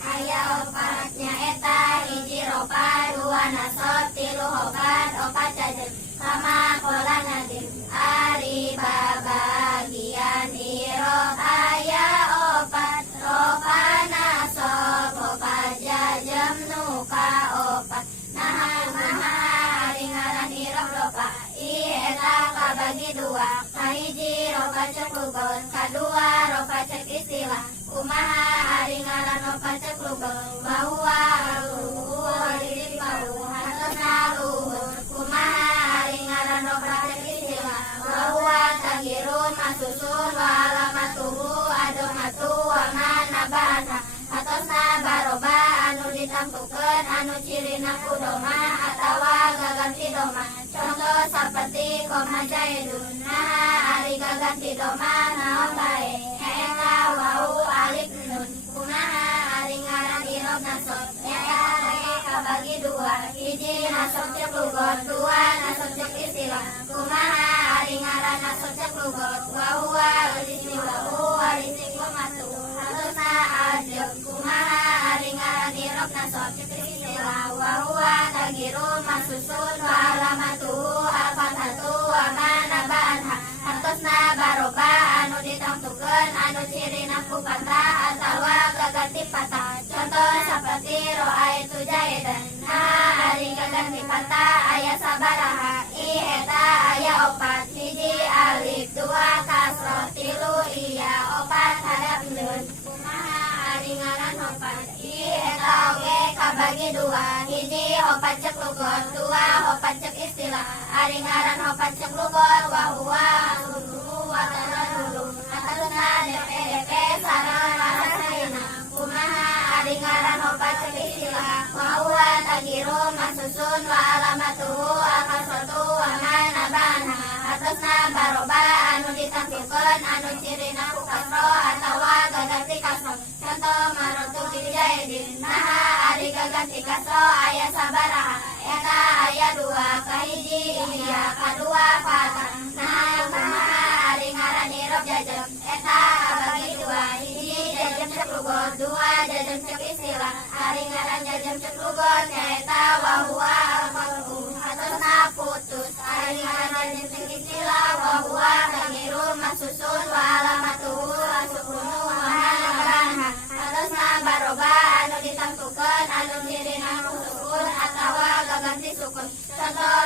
aya opatnya eta hiji ropa dua nasab tilu opat opat jajan sama kola nadim ari babagian irob aya opat ropa nasab opat jajan nuka opat naha ari ngaran irob ropa eta kabagi dua kahiji ropa cek lugon kadua ropa cek istilah kumaha ari ngaran ropa cek lugon bahwa ari bahu hatona luhur kumaha ari ngaran ropa cek istilah bahwa tagirun masusun wa alamatuhu adomatu wa manabana atosna baroba anu ditampukeun anu cirina kudoma atawa gaganti doma contoh seperti koma jaidun nah ari gaganti doma naon bae eta wau alif nun kumaha ari ngaran irob nasab eta kabagi dua hiji nasab cek lugot dua nasab cek istilah kumaha ari ngaran nasab cek lugot wa huwa istiwa istiqomatu hatosna ajab kumaha ari ngaran irob nasab cek istilah wa huwa tagirun masusun wa alamatuhu al-fathatu wa manaba'anha hatosna baroba anu ditampukeun anu cirina ku patah atawa gaganti patah contoh seperti ro'aitu jaidan nah ari gaganti patah aya sabaraha eta aya opat hiji alif dua kasroh tilu iya opat hadap nun kumaha ari ngaran opat eta oge kabagi dua hiji opat cek lugot dua opat cek istilah ari ngaran opat cek lugot wa huwa dulu wa dulu atasna dp sareng rasina kumaha ari ngaran opat cek istilah wa huwa tagiru masusun wa alamatuhu al-kasratu wa manabana atasna baroba anu ditampukeun anu cirina ku kasro atawa gaganti kasro contoh marotu bijaidin naha ari gaganti kasro aya sabaraha eta aya dua kahiji iya kadua patah nah kumaha ari ngaran irob jajem eta bagi dua hiji jajem cek lugot dua jajem cek istilah ari ngaran jajem cek lugot eta wa huwa al-qalbu hatosna putus ari ngaran jajem cek istilah wa huwa tagirun masusun wa alamatuhu asukunu wa manabana hatosna baroba anu ditampukeun anu cirina ku sukun atawa gaganti sukun contoh